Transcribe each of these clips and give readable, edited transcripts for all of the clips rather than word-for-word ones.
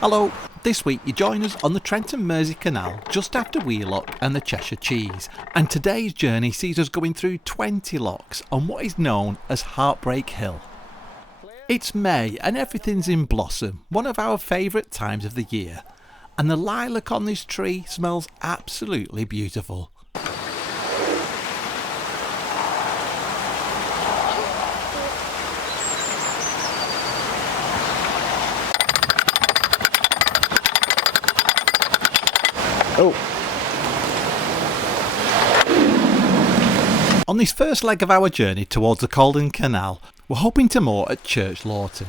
Hello, this week you join us on the Trent and Mersey Canal just after Wheelock and the Cheshire Cheese, and today's journey sees us going through 20 locks on what is known as Heartbreak Hill. It's May and everything's in blossom, one of our favourite times of the year, and the lilac on this tree smells absolutely beautiful. Oh. On this first leg of our journey towards the Calden Canal, we're hoping to moor at Church Lawton.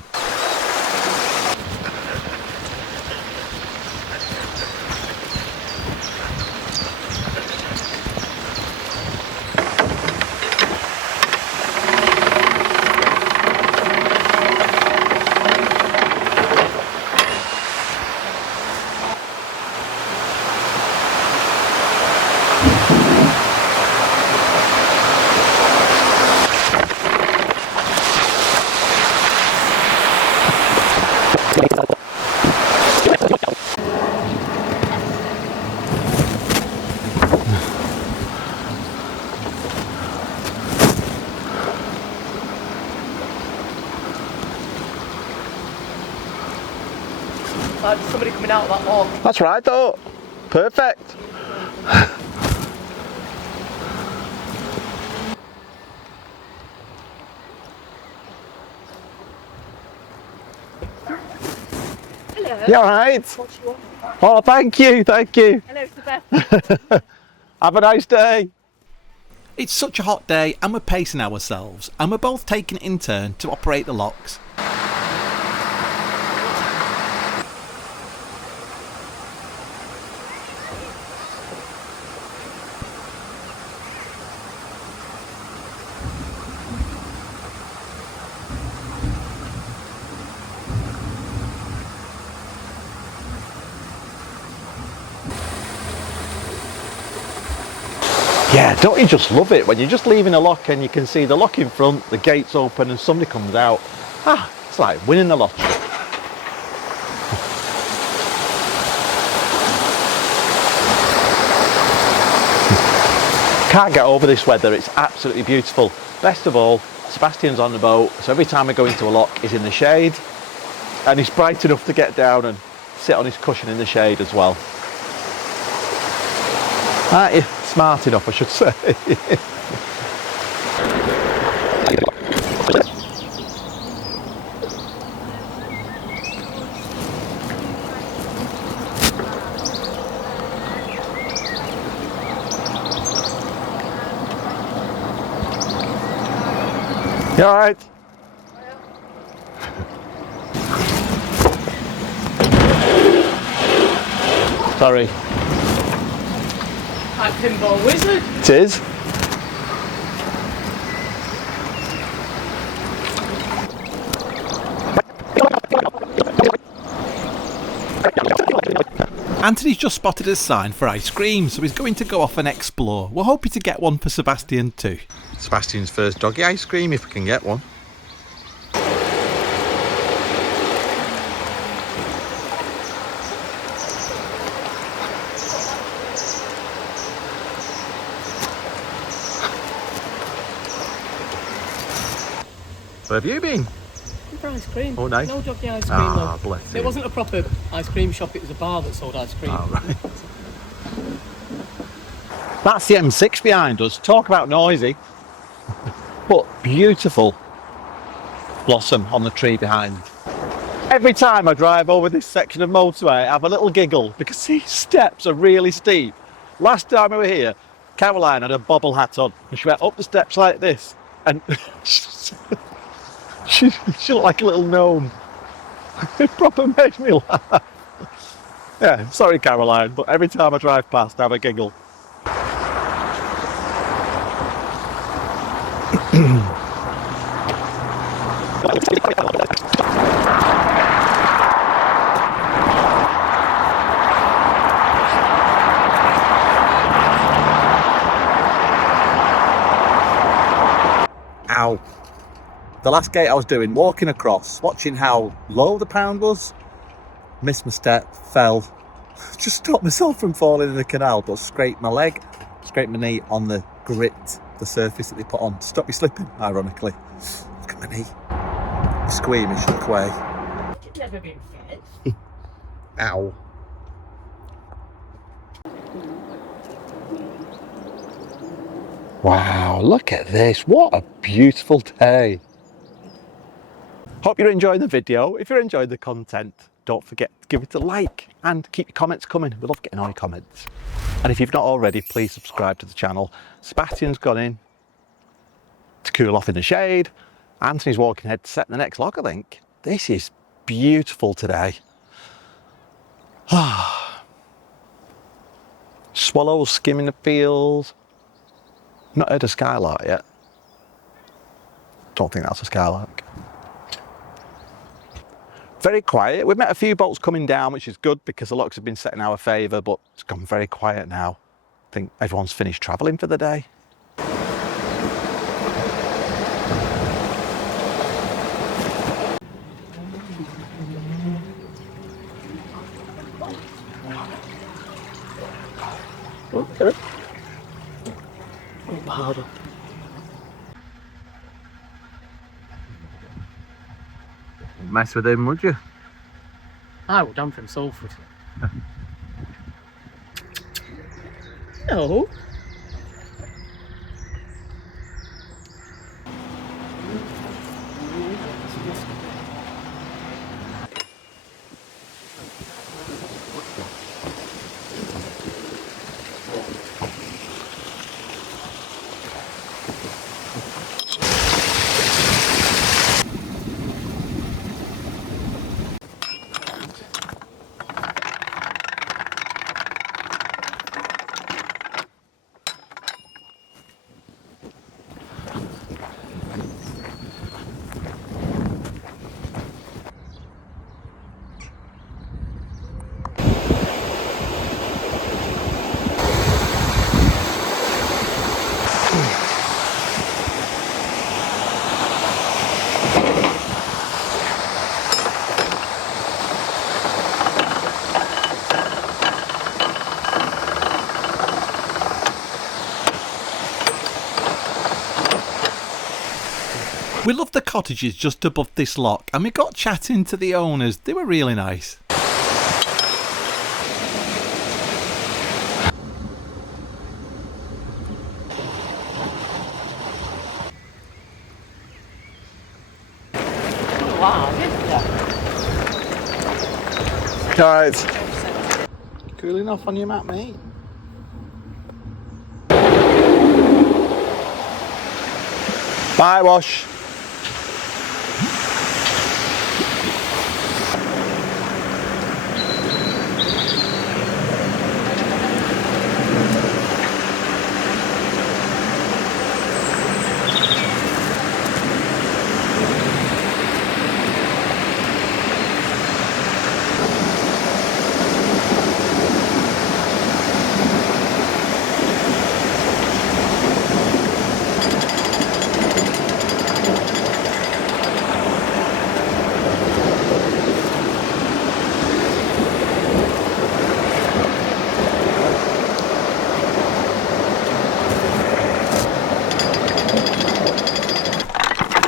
Like somebody coming out of that wall. That's right though. Perfect. Hello. You alright? What do you want? Oh, thank you, thank you. Hello, it's the best. Have a nice day. It's such a hot day and we're pacing ourselves, and we're both taking it in turn to operate the locks. Yeah, don't you just love it when you're just leaving a lock and you can see the lock in front, the gates open and somebody comes out. It's like winning the lottery. Can't get over this weather, it's absolutely beautiful. Best of all, Sebastian's on the boat, so every time I go into a lock he's in the shade and he's bright enough to get down and sit on his cushion in the shade as well. Aren't you? Smart enough, I should say. You alright? Sorry. Like Pinball Wizard. It is. Anthony's just spotted a sign for ice cream, so he's going to go off and explore. We're hoping to get one for Sebastian too. Sebastian's first doggy ice cream, if we can get one. Where have you been? For ice cream. Oh, nice. No doggy ice cream though. Bless you. It wasn't a proper ice cream shop, it was a bar that sold ice cream. Oh, right. That's the M6 behind us. Talk about noisy. But beautiful blossom on the tree behind. Every time I drive over this section of motorway, I have a little giggle because these steps are really steep. Last time we were here, Caroline had a bobble hat on and she went up the steps like this and she looked like a little gnome. It proper made me laugh. Yeah, sorry Caroline, but every time I drive past I have a giggle. Ow. The last gate I was doing, walking across, watching how low the pound was, missed my step, fell. Just stopped myself from falling in the canal, but scraped my leg, scraped my knee on the grit, the surface that they put on to stop me slipping, ironically. Look at my knee. Squeamish, look away. You've never been fit. Ow. Wow, look at this. What a beautiful day. Hope you're enjoying the video. If you're enjoying the content, don't forget to give it a like and keep your comments coming. We love getting all your comments. And if you've not already, please subscribe to the channel. Sebastian's gone in to cool off in the shade. Anthony's walking ahead to set the next log, I think. This is beautiful today. Swallows skimming the fields. Not heard a skylark yet. Don't think that's a skylark. Very quiet. We've met a few boats coming down, which is good because the locks have been set in our favour, but it's gone very quiet now. I think everyone's finished travelling for the day. Oh, get it. Oh, harder. Mess with him, would you? I will damp him Salford. No. We loved the cottages just above this lock and we got chatting to the owners. They were really nice. Wow, isn't it? Alright. Cool enough on your map, mate. Bye, Wash.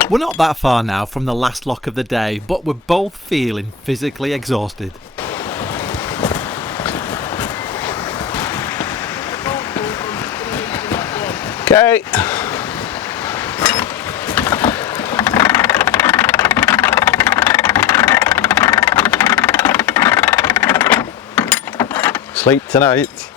We're not that far now from the last lock of the day, but we're both feeling physically exhausted. Okay. Sleep tonight.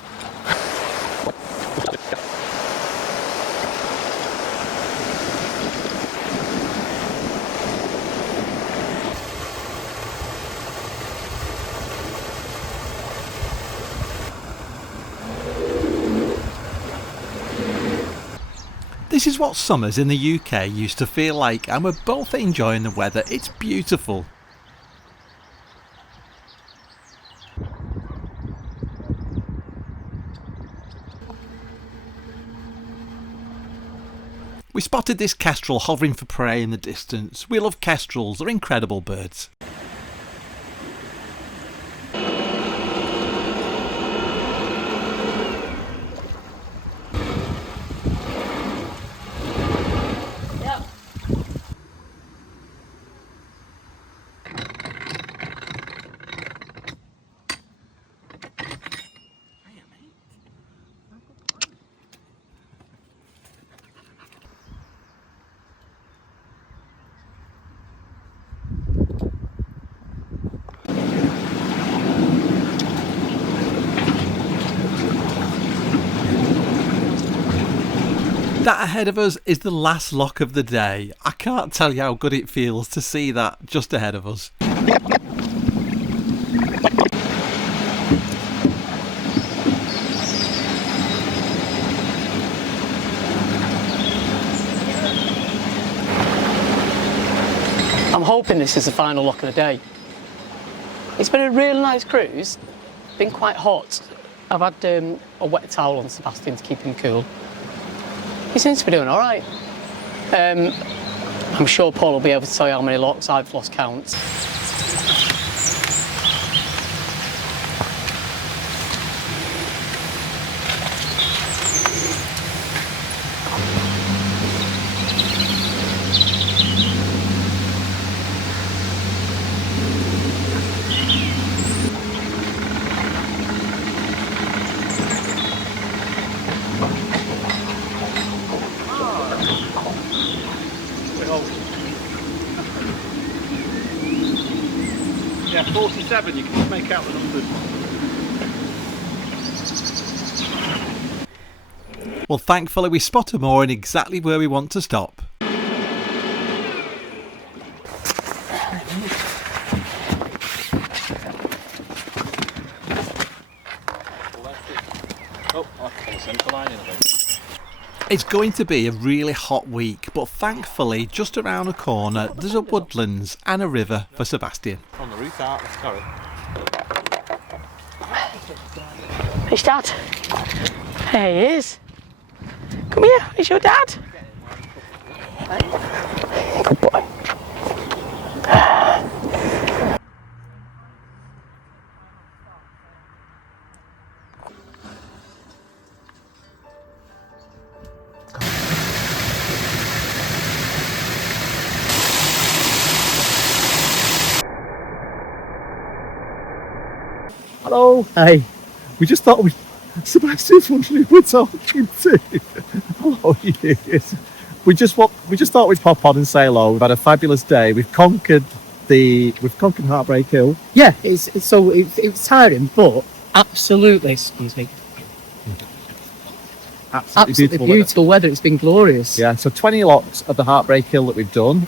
This is what summers in the UK used to feel like, and we're both enjoying the weather. It's beautiful. We spotted this kestrel hovering for prey in the distance. We love kestrels, they're incredible birds. That ahead of us is the last lock of the day. I can't tell you how good it feels to see that just ahead of us. I'm hoping this is the final lock of the day. It's been a really nice cruise. Been quite hot. I've had a wet towel on Sebastian to keep him cool. He seems to be doing all right. I'm sure Paul will be able to tell you how many locks I've lost count. Yeah, 47, you can just make out the numbers. Well, thankfully we spot a mooring exactly where we want to stop. It's going to be a really hot week, but thankfully just around the corner there's a woodlands and a river for Sebastian. On the roof out, let's carry. It's Dad. There he is. Come here, it's your dad. Good boy. Hello. Hey. We just thought Sebastian's wondering who we're talking to. Hello, yes. We just thought we'd pop on and say hello. We've had a fabulous day. We've conquered Heartbreak Hill. Yeah, it's tiring, but absolutely, excuse me, absolutely beautiful weather. It's been glorious. Yeah, so 20 locks of the Heartbreak Hill that we've done.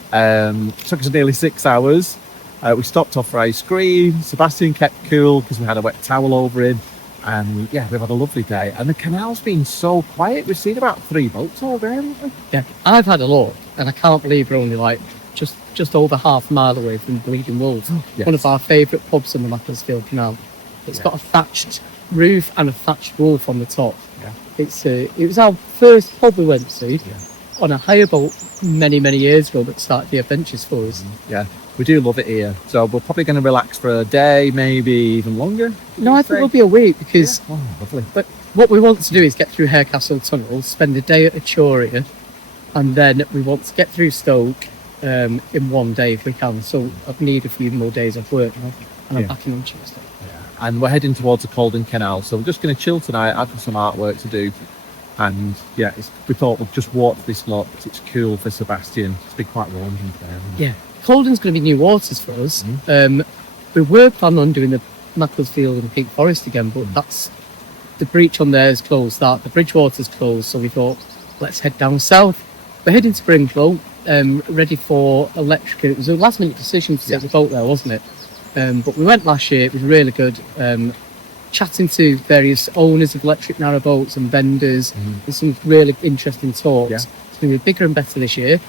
Took us nearly 6 hours. We stopped off for ice cream. Sebastian kept cool because we had a wet towel over him. And yeah, we've had a lovely day. And the canal's been so quiet. We've seen about 3 boats all day, haven't we? Yeah, I've had a look, and I can't believe we're only like just over half a mile away from Bleeding Wolves, Yes. one of our favourite pubs in the Macclesfield Canal. It's got a thatched roof and a thatched roof on the top. Yeah. It was our first pub we went to on a hire boat many years ago that started the adventures for us. Yeah, we do love it here. So we're probably going to relax for a day, maybe even longer. No, I think it'll be a week because Lovely. but what we want to do is get through Harecastle Tunnel, spend a day at Achoria, and then we want to get through Stoke in one day if we can. So I'd need a few more days of work now, and I'm back in on Tuesday. And we're heading towards the Colden Canal, so we're just going to chill tonight. I've got some artwork to do, and we thought we'd just walk this lot. It's cool for Sebastian. It's been quite warm today. Yeah, Colden's going to be new waters for us. We were planning on doing the Macclesfield and Peak Forest again, but that's the breach on there is closed. The Bridgewater's closed, so we thought let's head down south. We're heading to Brinklow, ready for electric. It was a last minute decision to take the boat there, wasn't it? But we went last year. It was really good. Chatting to various owners of electric narrowboats and vendors. There's some really interesting talks. Yeah. It's going to be bigger and better this year.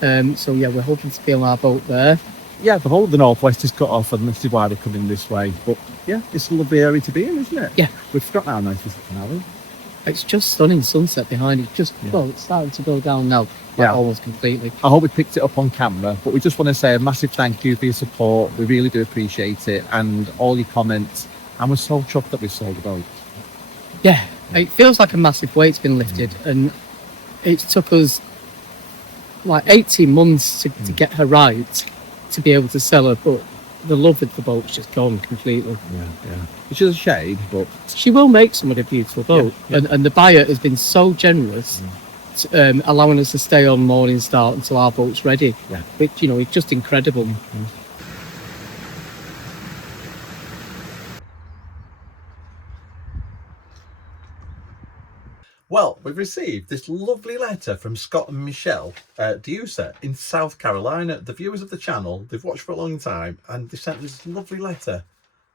So yeah, we're hoping to be on our boat there. Yeah, the whole of the northwest is cut off, and this is why we're coming this way. But yeah, it's a lovely area to be in, isn't it? Yeah. We've forgotten how nice this canal is. It's just stunning sunset behind it. Well, it's starting to go down now. Yeah. Almost completely. I hope we picked it up on camera, but we just want to say a massive thank you for your support. We really do appreciate it, and all your comments. And we're so chuffed that we sold the boat. Yeah, it feels like a massive weight's been lifted, and it took us like 18 months to get her right, to be able to sell her, but the love of the boat's just gone completely. Yeah. Which is a shame, but She will make somebody a beautiful boat, and the buyer has been so generous, to, allowing us to stay on morning start until our boat's ready. Yeah. Which, it's just incredible. Well, we've received this lovely letter from Scott and Michelle Deucer in South Carolina. The viewers of the channel, they've watched for a long time, and they sent this lovely letter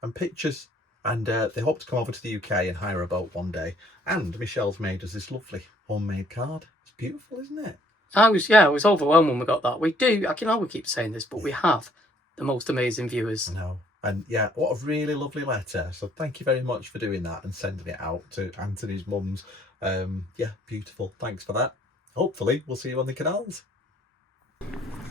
and pictures, and they hope to come over to the UK and hire a boat one day. And Michelle's made us this lovely homemade card. It's beautiful, isn't it? I was overwhelmed when we got that. We do, I know we keep saying this, but we have the most amazing viewers. No. And yeah, what a really lovely letter. So thank you very much for doing that and sending it out to Anthony's mum's. Yeah, beautiful. Thanks for that. Hopefully we'll see you on the canals.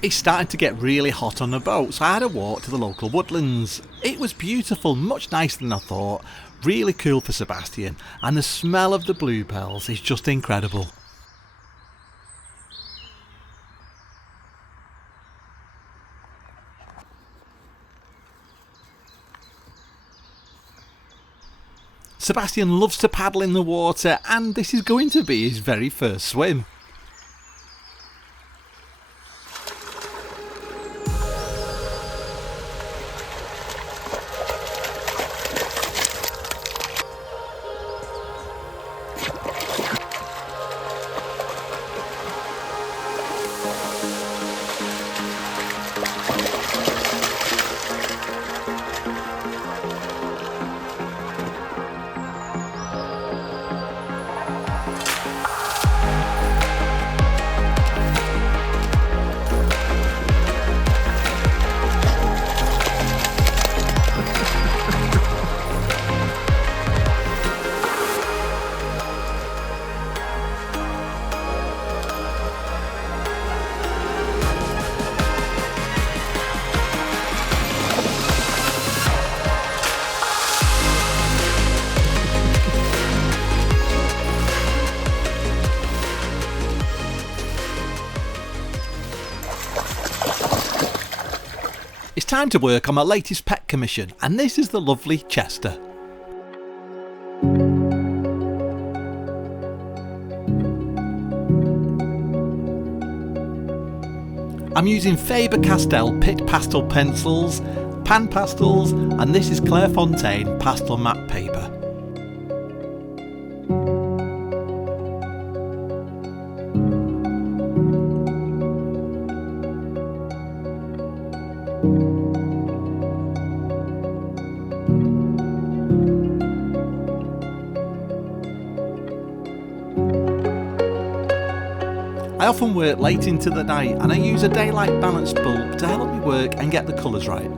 It's starting to get really hot on the boat, so I had a walk to the local woodlands. It was beautiful, much nicer than I thought. Really cool for Sebastian, and the smell of the bluebells is just incredible. Sebastian loves to paddle in the water, and this is going to be his very first swim. It's time to work on my latest pet commission, and this is the lovely Chester. I'm using Faber-Castell Pitt pastel pencils, pan pastels, and this is Clairefontaine pastel matte paper. I often work late into the night, and I use a daylight balance bulb to help me work and get the colours right.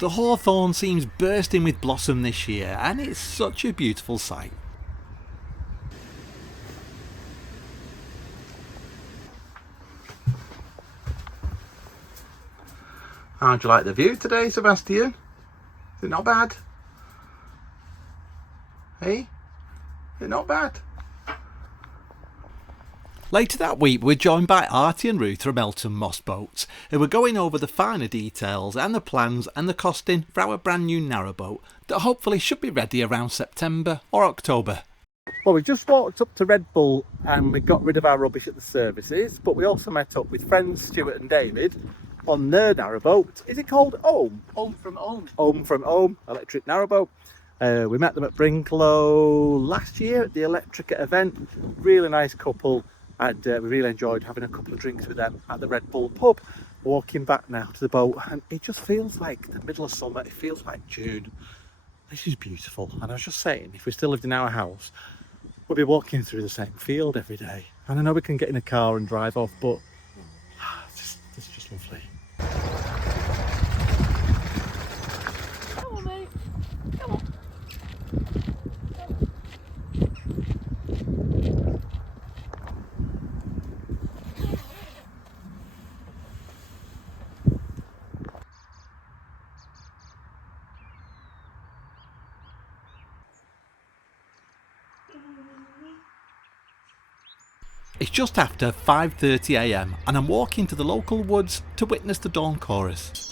The hawthorn seems bursting with blossom this year and it's such a beautiful sight. How'd you like the view today, Sebastian? Is it not bad? Hey? Is it not bad? Later that week we're joined by Artie and Ruth from Elton Moss Boats, who are going over the finer details and the plans and the costing for our brand new narrowboat that hopefully should be ready around September or October. Well, we just walked up to Red Bull and we got rid of our rubbish at the services, but we also met up with friends Stuart and David on their narrowboat. Is it called Ohm? Home from home. Ohm from Ohm, electric narrowboat. We met them at Brinklow last year at the Electrica event. Really nice couple, and we really enjoyed having a couple of drinks with them at the Red Bull pub. Walking back now to the boat, and it just feels like the middle of summer. It feels like June. This is beautiful. And I was just saying, if we still lived in our house, we'd be walking through the same field every day. And I know we can get in a car and drive off, but it's just lovely. Come on, mate. Come on. It's just after 5:30 AM and I'm walking to the local woods to witness the dawn chorus.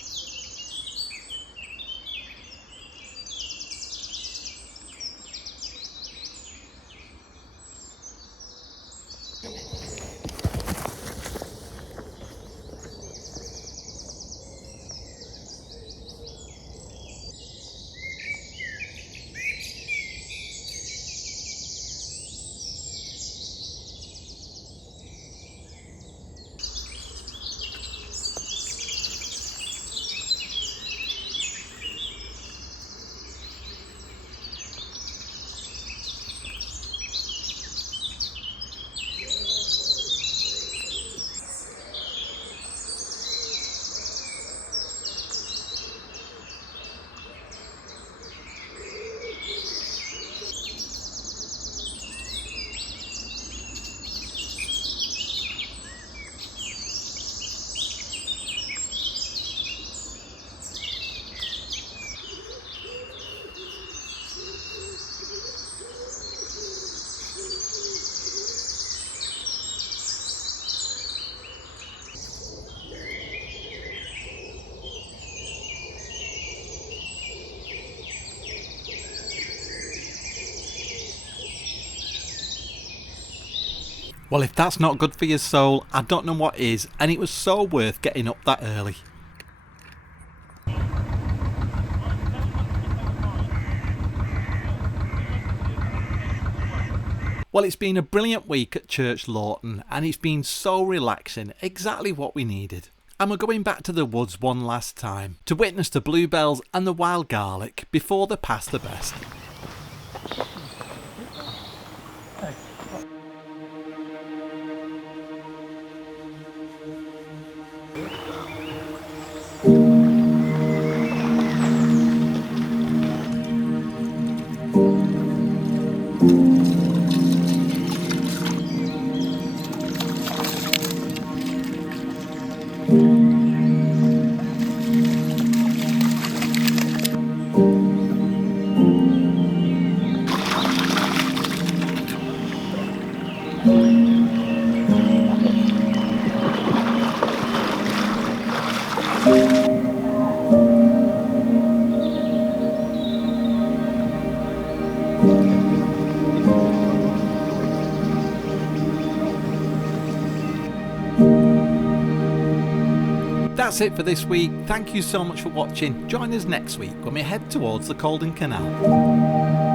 Well, if that's not good for your soul, I don't know what is, and it was so worth getting up that early. Well, it's been a brilliant week at Church Lawton, and it's been so relaxing, exactly what we needed. And we're going back to the woods one last time to witness the bluebells and the wild garlic before they pass the best. That's it for this week. Thank you so much for watching. Join us next week when we head towards the Canal.